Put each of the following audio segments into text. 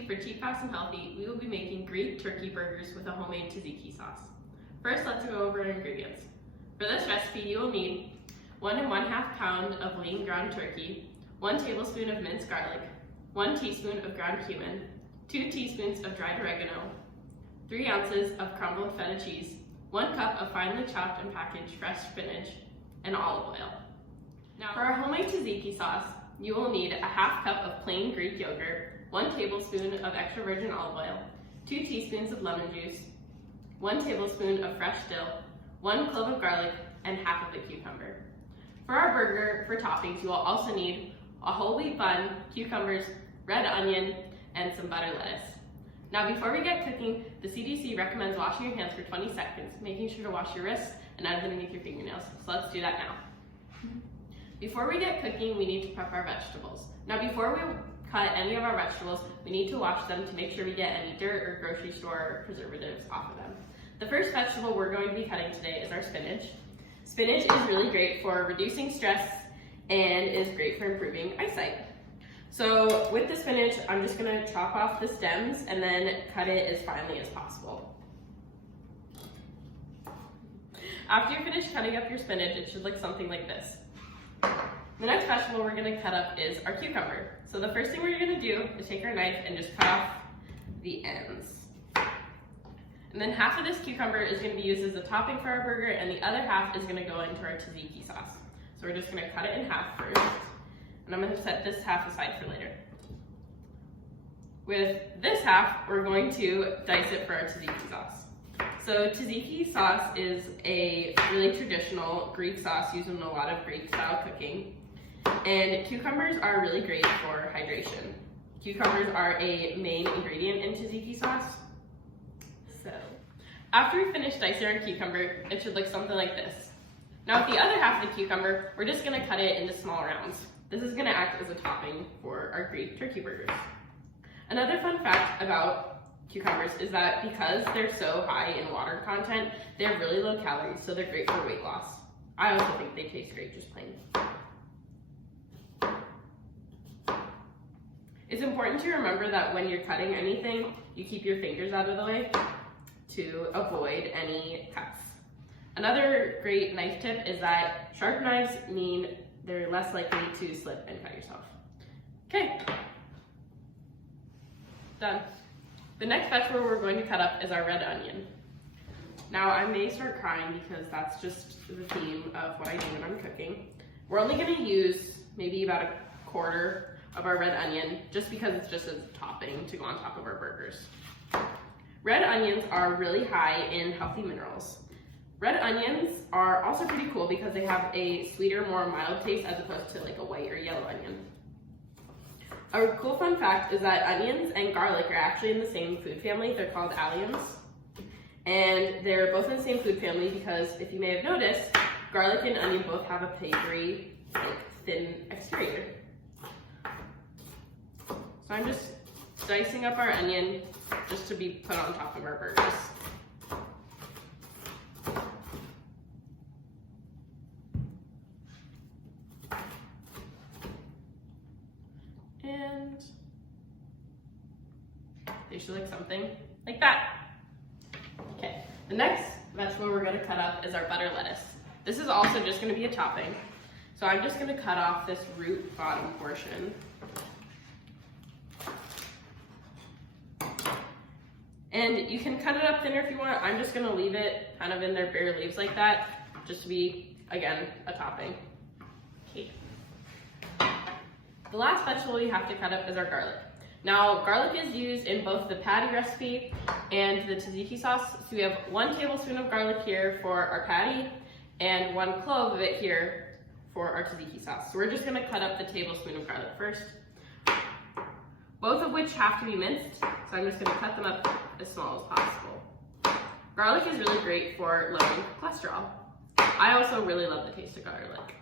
week for Cheap, Fast, and Healthy, we will be making Greek turkey burgers with a homemade tzatziki sauce. First, let's go over our ingredients. For this recipe, you will need 1 1/2 pound of lean ground turkey, 1 tablespoon of minced garlic, 1 teaspoon of ground cumin, 2 teaspoons of dried oregano, 3 ounces of crumbled feta cheese, 1 cup of finely chopped and packaged fresh spinach, and olive oil. Now, for our homemade tzatziki sauce, you will need a 1/2 cup of plain Greek yogurt, 1 tablespoon of extra virgin olive oil, 2 teaspoons of lemon juice, 1 tablespoon of fresh dill, 1 clove of garlic, and half of a cucumber. For our burger, for toppings, you will also need a whole wheat bun, cucumbers, red onion, and some butter lettuce. Now, before we get cooking, the CDC recommends washing your hands for 20 seconds, making sure to wash your wrists and underneath your fingernails. So let's do that now. Before we get cooking, we need to prep our vegetables. Now, before we cut any of our vegetables, we need to wash them to make sure we get any dirt or grocery store preservatives off of them. The first vegetable we're going to be cutting today is our spinach. Spinach is really great for reducing stress and is great for improving eyesight. So with the spinach, I'm just gonna chop off the stems and then cut it as finely as possible. After you finish cutting up your spinach, it should look something like this. The next vegetable we're gonna cut up is our cucumber. So the first thing we're gonna do is take our knife and just cut off the ends. And then half of this cucumber is gonna be used as a topping for our burger, and the other half is gonna go into our tzatziki sauce. So we're just gonna cut it in half first, and I'm gonna set this half aside for later. With this half, we're going to dice it for our tzatziki sauce. So tzatziki sauce is a really traditional Greek sauce used in a lot of Greek style cooking. And cucumbers are really great for hydration. Cucumbers are a main ingredient in tzatziki sauce. So, after we finish dicing our cucumber, it should look something like this. Now with the other half of the cucumber, we're just gonna cut it into small rounds. This is gonna act as a topping for our Greek turkey burgers. Another fun fact about cucumbers is that because they're so high in water content, they have really low calories, so they're great for weight loss. I also think they taste great just plain. It's important to remember that when you're cutting anything, you keep your fingers out of the way to avoid any cuts. Another great knife tip is that sharp knives mean they're less likely to slip and cut yourself. Okay, done. The next vegetable we're going to cut up is our red onion. Now I may start crying because that's just the theme of what I do when I'm cooking. We're only gonna use maybe about 1/4 of our red onion just because it's just a topping to go on top of our burgers. Red onions are really high in healthy minerals. Red onions are also pretty cool because they have a sweeter, more mild taste as opposed to like a white or yellow onion. A cool fun fact is that onions and garlic are actually in the same food family. They're called alliums. And they're both in the same food family because if you may have noticed, garlic and onion both have a papery, thin exterior. So I'm just dicing up our onion just to be put on top of our burgers. And they should look something like that. Okay, the next vegetable we're gonna cut up is our butter lettuce. This is also just gonna be a topping. So I'm just gonna cut off this root bottom portion. And you can cut it up thinner if you want. I'm just gonna leave it kind of in their bare leaves like that, just to be, again, a topping. Okay. The last vegetable we have to cut up is our garlic. Now, garlic is used in both the patty recipe and the tzatziki sauce. So we have 1 tablespoon of garlic here for our patty and 1 clove of it here for our tzatziki sauce. So we're just gonna cut up the tablespoon of garlic first, both of which have to be minced. So I'm just gonna cut them up as small as possible. Garlic is really great for lowering cholesterol. I also really love the taste of garlic.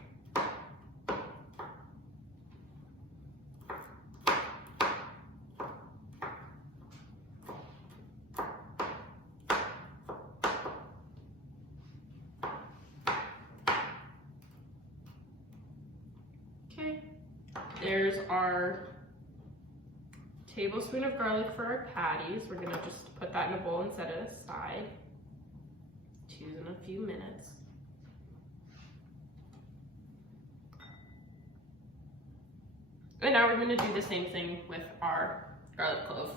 Okay, there's our tablespoon of garlic for our patties. We're gonna just put that in a bowl and set it aside. Choose in a few minutes. And now we're gonna do the same thing with our garlic clove.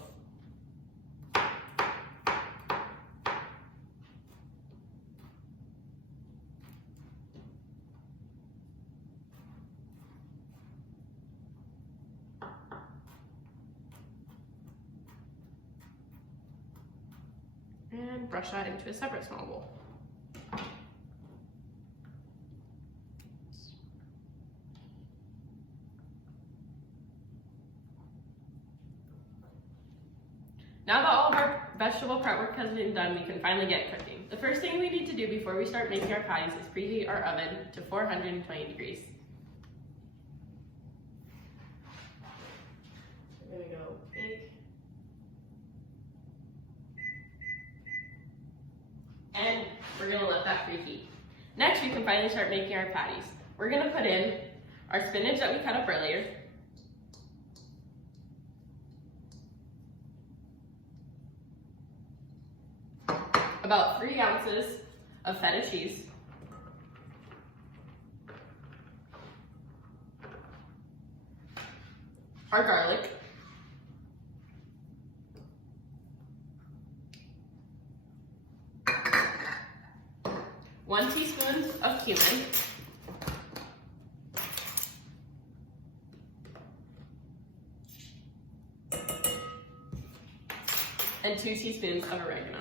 And brush that into a separate small bowl. Now that all of our vegetable prep work has been done, we can finally get cooking. The first thing we need to do before we start making our patties is preheat our oven to 420 degrees. We're gonna go big. And we're gonna let that preheat. Next, we can finally start making our patties. We're gonna put in our spinach that we cut up earlier, about 3 ounces of feta cheese, our garlic, one teaspoon of cumin, and 2 teaspoons of oregano.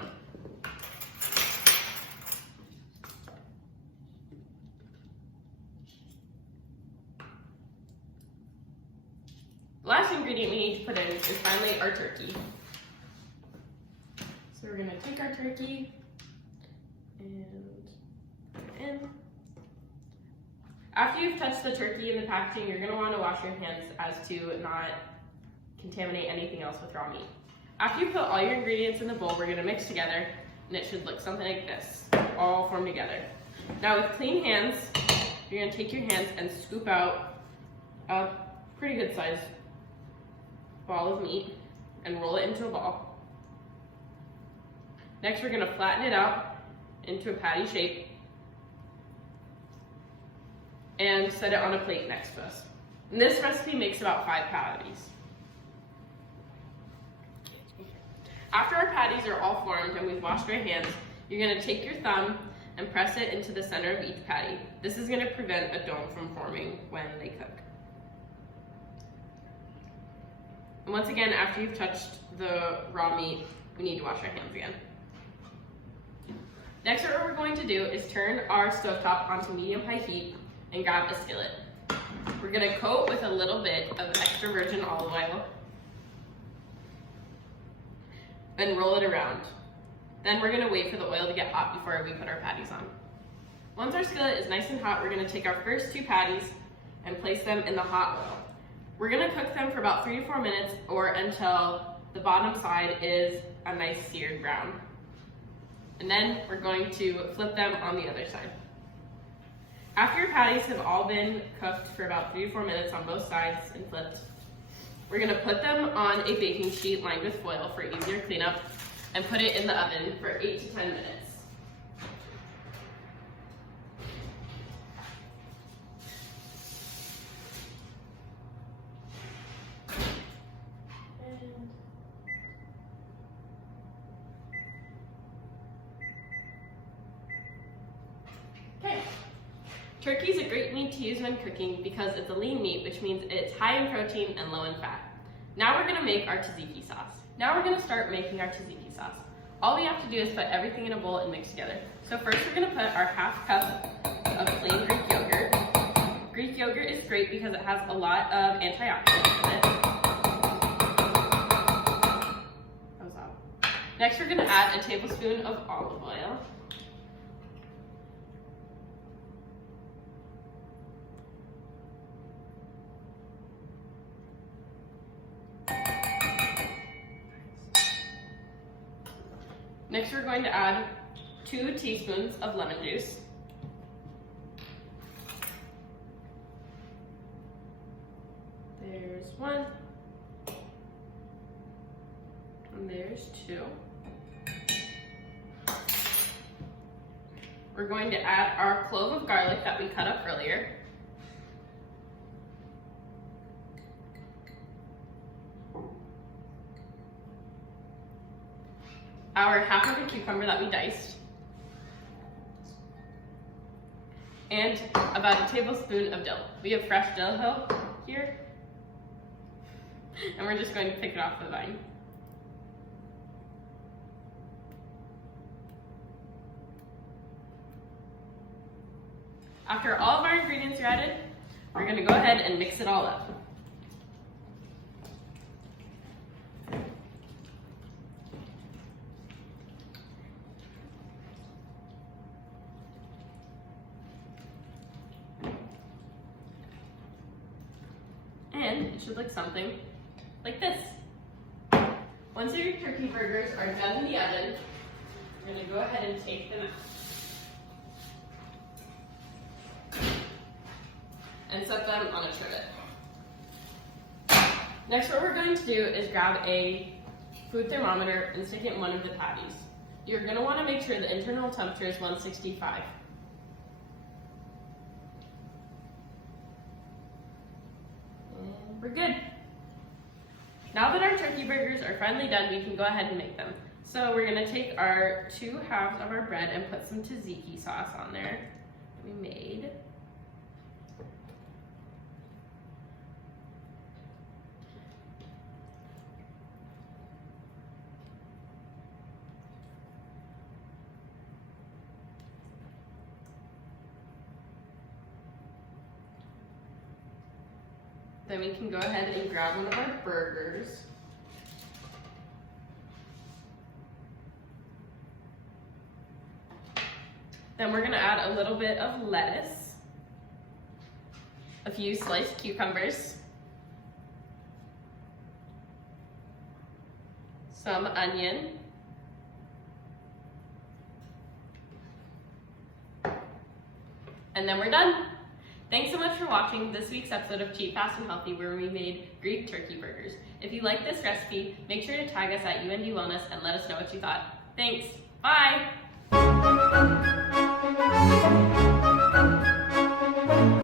The last ingredient we need to put in is finally our turkey. So we're gonna take our turkey and put it in. After you've touched the turkey in the packaging, you're gonna wanna wash your hands as to not contaminate anything else with raw meat. After you put all your ingredients in the bowl, we're gonna mix together, and it should look something like this, all formed together. Now with clean hands, you're gonna take your hands and scoop out a pretty good size ball of meat and roll it into a ball. Next, we're gonna flatten it out into a patty shape and set it on a plate next to us. And this recipe makes about 5 patties. After our patties are all formed and we've washed our hands, you're gonna take your thumb and press it into the center of each patty. This is gonna prevent a dome from forming when they cook. And once again, after you've touched the raw meat, we need to wash our hands again. Next, what we're going to do is turn our stovetop onto medium-high heat and grab a skillet. We're gonna coat with a little bit of extra virgin olive oil and roll it around. Then we're gonna wait for the oil to get hot before we put our patties on. Once our skillet is nice and hot, we're gonna take our first 2 patties and place them in the hot oil. We're gonna cook them for about 3 to 4 minutes or until the bottom side is a nice seared brown. And then we're going to flip them on the other side. After your patties have all been cooked for about 3 to 4 minutes on both sides and flipped, we're gonna put them on a baking sheet lined with foil for easier cleanup and put it in the oven for 8 to 10 minutes. Okay. Turkey is a great meat to use when cooking because it's a lean meat, which means it's high in protein and low in fat. Now we're gonna make our tzatziki sauce. Now we're gonna start making our tzatziki sauce. All we have to do is put everything in a bowl and mix together. So first we're gonna put our half cup of plain Greek yogurt. Greek yogurt is great because it has a lot of antioxidants in it. That was out. Next we're gonna add a tablespoon of olive oil. Next, we're going to add 2 teaspoons of lemon juice. There's 1. And there's 2. We're going to add our clove of garlic that we cut up earlier. Our half of a cucumber that we diced. And about a tablespoon of dill. We have fresh dill here. And we're just going to pick it off the vine. After all of our ingredients are added, we're going to go ahead and mix it all up. And it should look something like this. Once your turkey burgers are done in the oven, we're going to go ahead and take them out. And set them on a trivet. Next, what we're going to do is grab a food thermometer and stick it in one of the patties. You're going to want to make sure the internal temperature is 165. And we're good. Now that our turkey burgers are finally done, we can go ahead and make them. So we're going to take our 2 halves of our bread and put some tzatziki sauce on there that we made. Then we can go ahead and grab one of our burgers. Then we're going to add a little bit of lettuce, a few sliced cucumbers, some onion, and then we're done. Thanks so much for watching this week's episode of Cheap, Fast, and Healthy, where we made Greek turkey burgers. If you like this recipe, make sure to tag us at UND Wellness and let us know what you thought. Thanks. Bye.